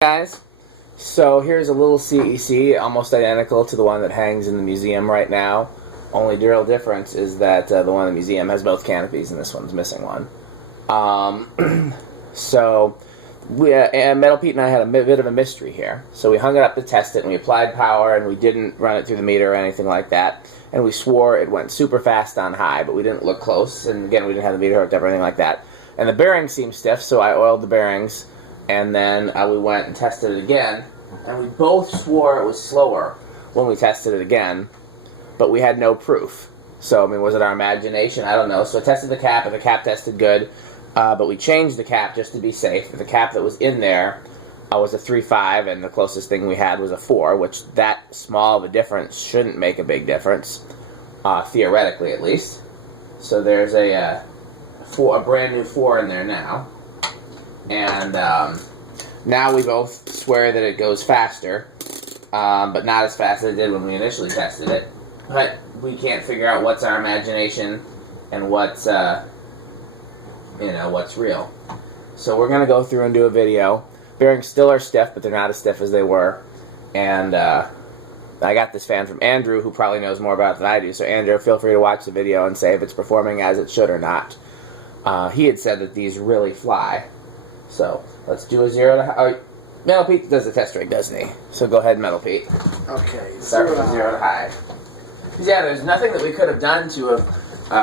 Guys, so here's a little CEC, almost identical to the one that hangs in the museum right now. Only real difference is that the one in the museum has both canopies and this one's missing one. So Metal Pete and I had a bit of a mystery here. So we hung it up to test it and we applied power and we didn't run it through the meter or anything like that. And we swore it went super fast on high, but we didn't look close. And again, we didn't have the meter hooked up or anything like that. And the bearings seemed stiff, so I oiled the bearings. And then we went and tested it again, and we both swore it was slower when we tested it again, but we had no proof. So, I mean, was it our imagination? I don't know. So I tested the cap, and the cap tested good, but we changed the cap just to be safe. The cap that was in there was a 3.5, and the closest thing we had was a 4, which that small of a difference shouldn't make a big difference, theoretically at least. So there's a brand new 4 in there now. And now we both swear that it goes faster, but not as fast as it did when we initially tested it. But we can't figure out what's our imagination and what's, what's real. So we're going to go through and do a video. Bearings still are stiff, but they're not as stiff as they were. And I got this fan from Andrew, who probably knows more about it than I do. So Andrew, feel free to watch the video and say if it's performing as it should or not. He had said that these really fly. So, let's do a 0 to high. Oh, Metal Pete does the test rig, doesn't he? So go ahead, Metal Pete. Okay. Start with a 0 to high. Yeah, there's nothing that we could have done to have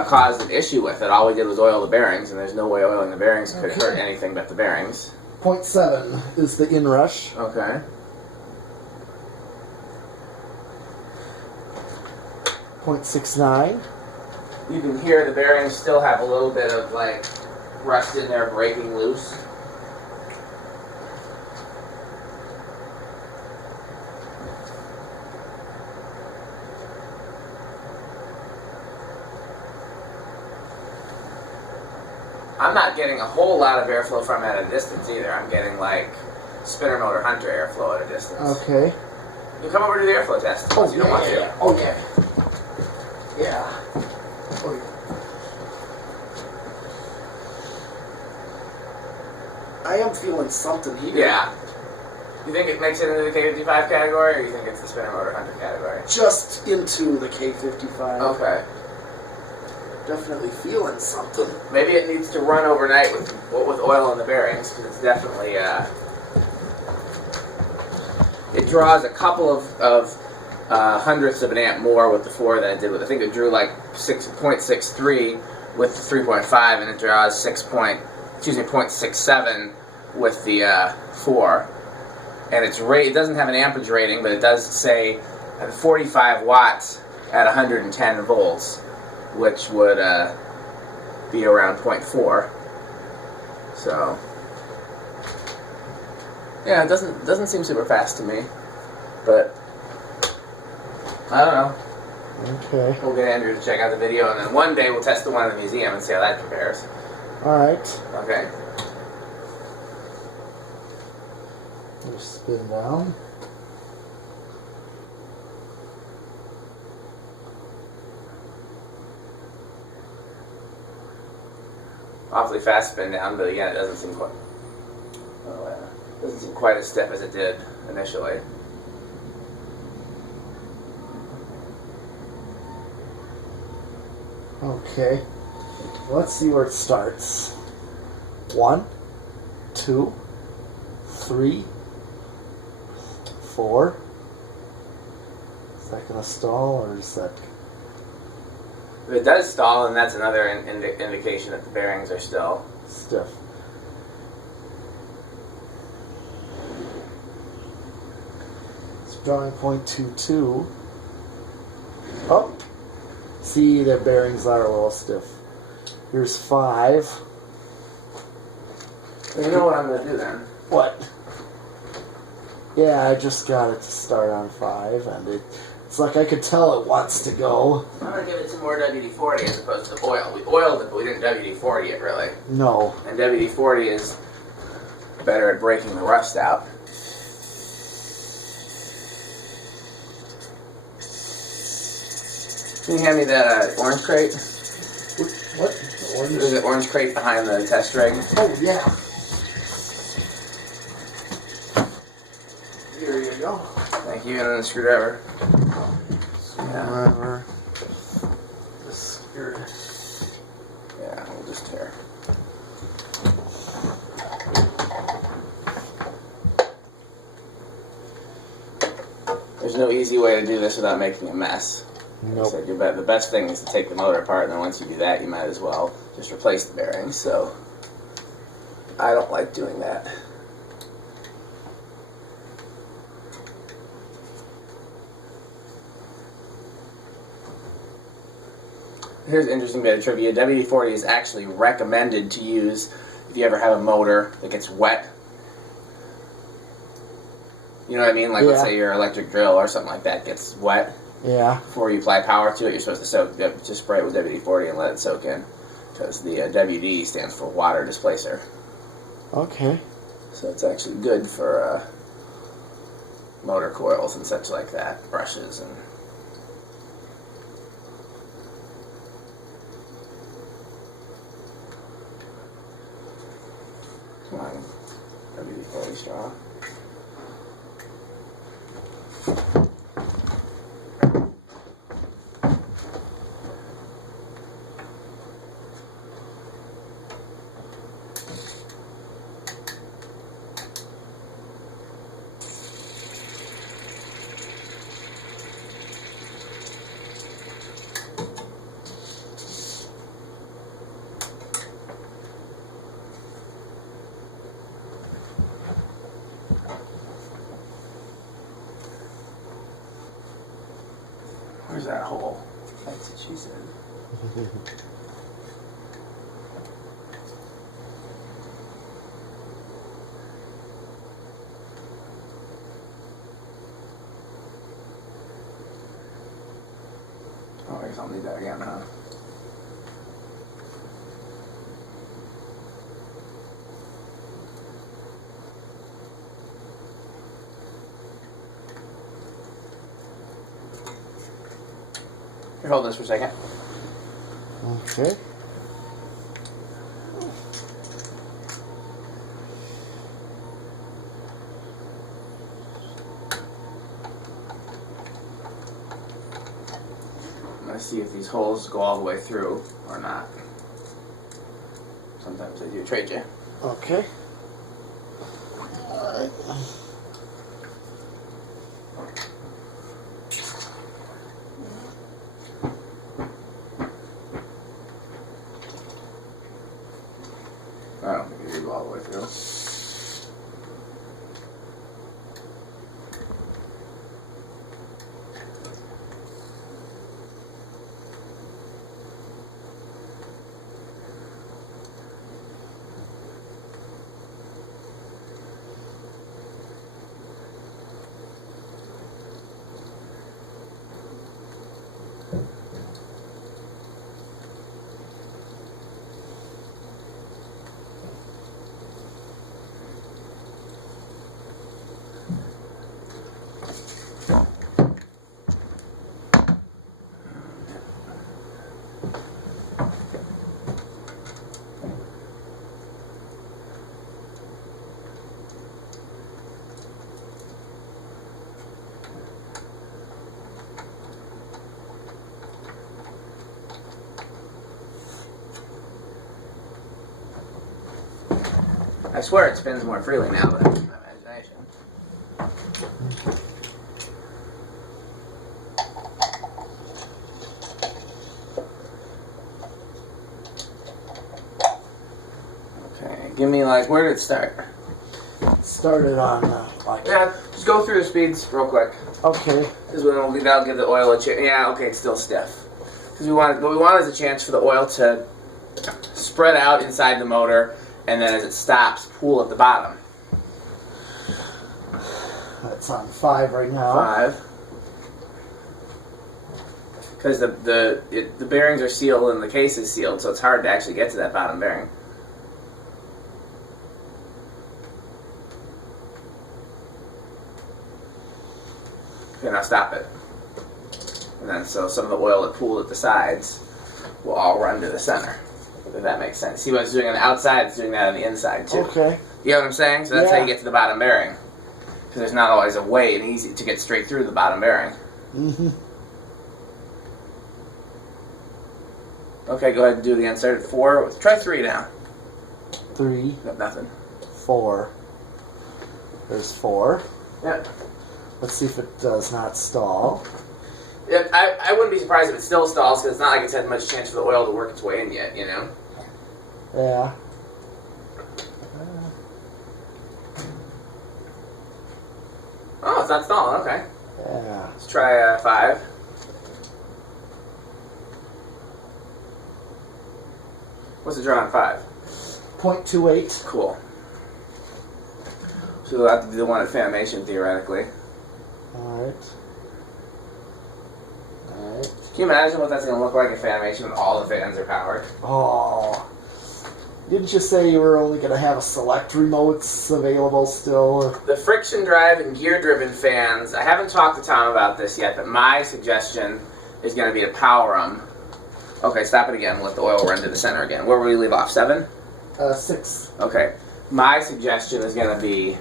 caused an issue with it. All we did was oil the bearings, and there's no way oiling the bearings could hurt anything but the bearings. 0.7 is the inrush. Okay. 0.69. You can hear the bearings still have a little bit of, like, rust in there breaking loose. I'm not getting a whole lot of airflow from it at a distance either. I'm getting like spinner motor hunter airflow at a distance. Okay. You come over to the airflow test. Oh, You don't want to. Oh, yeah. Yeah. Oh, yeah. I am feeling something here. Yeah. You think it makes it into the K55 category, or you think it's the spinner motor hunter category? Just into the K55. Okay. Definitely feeling something. Maybe it needs to run overnight with oil in the bearings, because it's definitely, it draws a couple of hundredths of an amp more with the 4 than it did with, I think it drew like 6.63 with the 3.5, and it draws 0.67 with the 4. And it doesn't have an amperage rating, but it does say 45 watts at 110 volts, which would be around 0.4. So yeah, it doesn't seem super fast to me, but I don't know. Okay. We'll get Andrew to check out the video, and then one day we'll test the one in the museum and see how that compares. Alright. Okay. Just spin down. Awfully fast spin down, but again, it doesn't seem quite as stiff as it did initially. Okay. Let's see where it starts. 1, 2, 3, 4. Is that going to stall, or is that... If it does stall, then that's another indication that the bearings are still stiff? It's drawing 0.22. Oh! See, the bearings are a little stiff. Here's 5. You know what I'm going to do then? What? Yeah, I just got it to start on 5, and it's like I could tell it wants to go. I'm going to give it some more WD-40 as opposed to oil. We oiled it, but we didn't WD-40 it, really. No. And WD-40 is better at breaking the rust out. Can you hand me that orange crate? What? Orange? There's an orange crate behind the test rig. Oh, yeah. go. Thank you, and then a screwdriver. Whatever. Yeah, we'll just tear. There's no easy way to do this without making a mess. Nope. So the best thing is to take the motor apart, and then once you do that, you might as well just replace the bearings. So I don't like doing that. Here's an interesting bit of trivia. WD-40 is actually recommended to use if you ever have a motor that gets wet. You know what I mean? Like, let's say your electric drill or something like that gets wet. Yeah. Before you apply power to it, you're supposed to just spray it with WD-40 and let it soak in. Because the WD stands for water displacer. Okay. So it's actually good for motor coils and such like that. Brushes and... Come on, WD-40 straw. Where's that hole? That's what she said. Oh, I guess I'll need that again, huh? Here, hold this for a second. Okay. I'm going to see if these holes go all the way through or not. Sometimes they do trade you. Okay. Alright. I don't think they go all the way through. I swear it spins more freely now, but that's my imagination. Okay, give me like, where did it start? Started on like. Yeah, just go through the speeds real quick. Okay. Because that'll give the oil a chance. Yeah, okay, it's still stiff. Because what we want is a chance for the oil to spread out inside the motor, and then as it stops, pool at the bottom. That's on 5 right now. 5. Because the bearings are sealed and the case is sealed, so it's hard to actually get to that bottom bearing. Okay, now stop it. And then so some of the oil that pooled at the sides will all run to the center. If that makes sense. See what it's doing on the outside, it's doing that on the inside too. Okay. You know what I'm saying? So that's how you get to the bottom bearing. because there's not always a way and easy to get straight through the bottom bearing. Mm-hmm. Okay, go ahead and do the insert. 4. Try 3 now. 3. Got nothing. 4. There's 4. Yep. Let's see if it does not stall. Yeah, I wouldn't be surprised if it still stalls, because it's not like it's had much chance for the oil to work its way in yet, you know? Yeah. Oh, it's not stalling, okay. Yeah. Let's try 5. What's the draw on 5? 0.28. Cool. So we'll have to do the one at Fanimation, theoretically. Alright. Alright. Can you imagine what that's going to look like in Fanimation when all the fans are powered? Oh. Didn't you say you were only going to have a select remotes available still? The friction drive and gear-driven fans, I haven't talked to Tom about this yet, but my suggestion is going to be to power them. Okay, stop it again. Let the oil run to the center again. Where will we leave off? 7? 6. Okay. My suggestion is going to be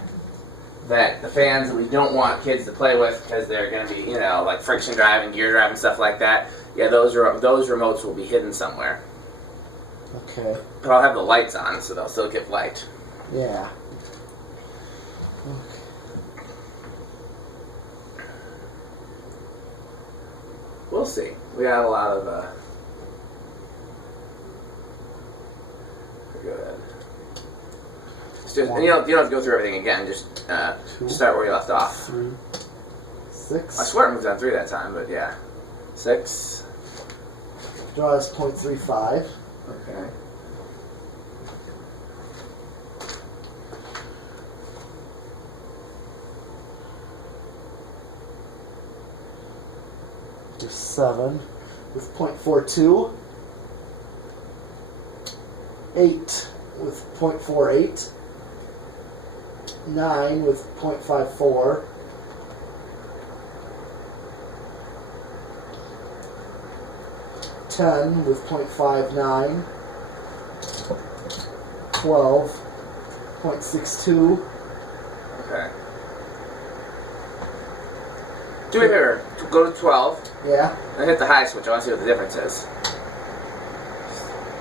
that the fans that we don't want kids to play with because they're going to be, you know, like friction drive and gear drive and stuff like that, yeah, those remotes will be hidden somewhere. Okay. But I'll have the lights on, so they'll still give light. Yeah. Okay. We'll see. We got a lot of... Go ahead. Just, and you don't have to go through everything again. Just start where you left off. 3. 6. I swear it moved on 3 that time, but yeah. 6. Draw is 0.35. Okay. There's 7 with 0.42. 8 with 0.48. 9 with 0.54. 10 with 0.59. 12, 0.62. Okay. Do me a favor. Go to 12. Yeah. And hit the high switch. I want to see what the difference is.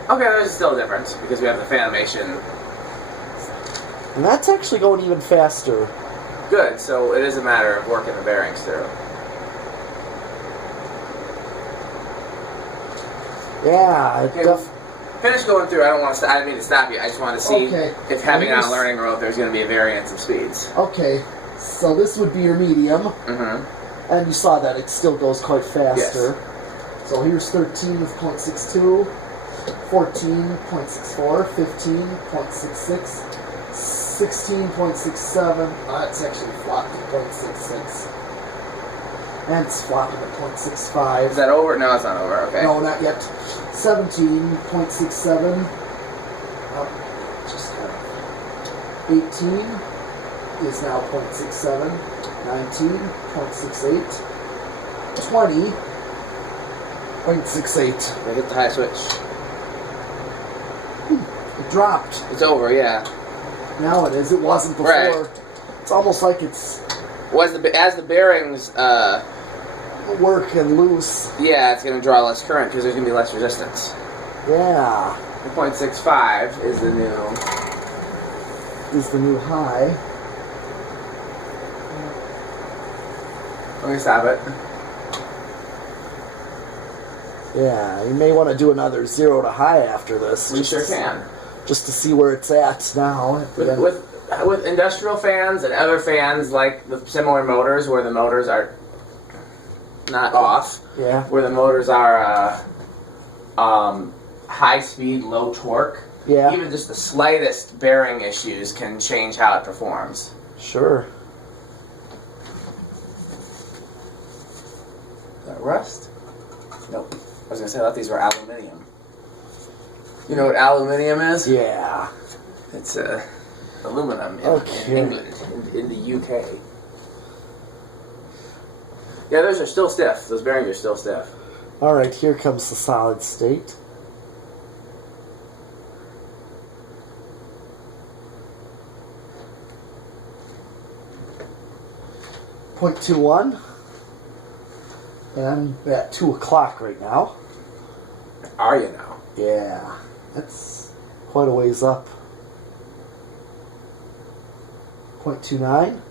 Okay, there's still a difference because we have the Fanimation. And that's actually going even faster. Good, so it is a matter of working the bearings through. Yeah, Okay, finish going through. I don't want to. I didn't mean to stop you. I just want to see if having it on learning mode, there's going to be a variance of speeds. Okay, so this would be your medium, Mm-hmm. and you saw that it still goes quite faster. Yes. So here's 13 with 0.62, 14.64, 15.66, 16.67. It's actually flopped to 0.66. And it's flopping at 0.65. Is that over? No, it's not over. Okay. No, not yet. 17.67. Just 18 is now 0.67. 19.68. 20.68. They hit the high switch. It dropped. It's over. Yeah. Now it is. It wasn't before. Right. It's almost like it's As the bearings work and loose. yeah, it's going to draw less current because there's going to be less resistance. Yeah. The 0.65 is the new high. Let me stop it. Yeah, you may want to do another 0 to high after this. We sure can. Just to see where it's at now. With industrial fans and other fans like the similar motors where the motors are not off, Yeah. where the motors are high speed, low torque, Yeah. even just the slightest bearing issues can change how it performs. Sure. Is that rust? Nope. I was going to say I thought these were aluminium. You know what aluminium is? Yeah. It's aluminum in England, in the UK. Yeah, those are still stiff. Those bearings are still stiff. Alright, here comes the solid state. 0.21. And I'm at 2 o'clock right now. Are you now? Yeah, that's quite a ways up. 0.29.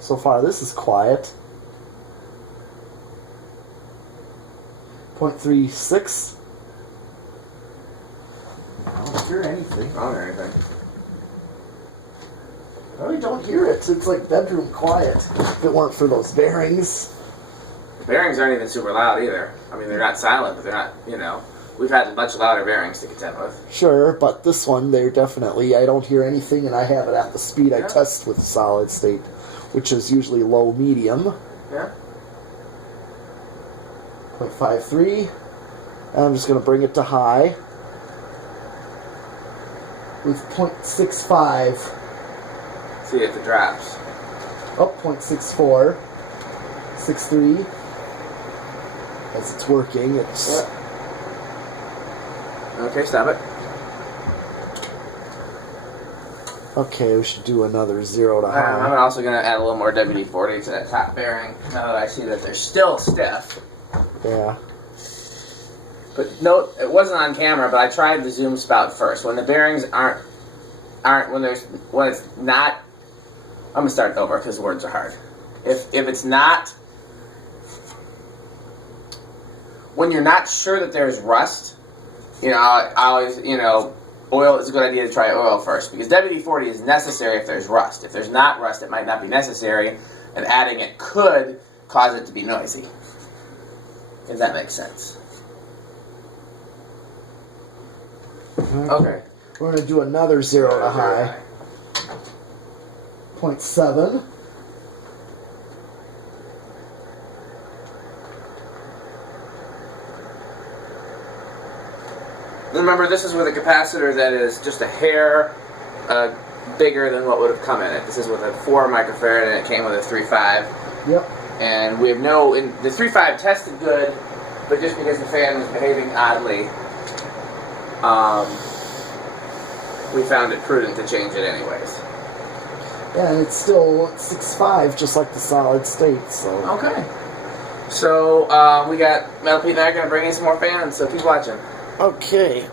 So far this is quiet. 0.36. I don't hear anything. I don't hear anything. I really don't hear it. It's like bedroom quiet. If it weren't for those bearings. The bearings aren't even super loud either. I mean, they're not silent, but they're not, you know. We've had much louder bearings to contend with. Sure, but this one, they're definitely, I don't hear anything, and I have it at the speed I test with solid state, which is usually low medium. Yeah. 0.53. And I'm just going to bring it to high with 0.65. See if it drops. Oh, 0.64. 63. As it's working, it's... Yeah. Okay, stop it. Okay, we should do another 0 to high. I'm also going to add a little more WD-40 to that top bearing, now that I see that they're still stiff. Yeah. But note, it wasn't on camera, but I tried the zoom spout first. When the bearings aren't when it's not, I'm going to start over because words are hard. If it's not, when you're not sure that there's rust, you know, I always, you know, oil is a good idea to try oil first, because WD-40 is necessary if there's rust. If there's not rust, it might not be necessary, and adding it could cause it to be noisy. If that makes sense. Okay. We're going to do another 0 to high. 0.7. Remember, this is with a capacitor that is just a hair bigger than what would have come in it. This is with a 4 microfarad, and it came with a 3.5. Yep. And we have the 3.5 tested good, but just because the fan was behaving oddly, we found it prudent to change it anyways. Yeah, and it's still 6.5, just like the solid state. So. Okay. So we got Metal Pete and I are going to bring in some more fans, so keep watching. Okay.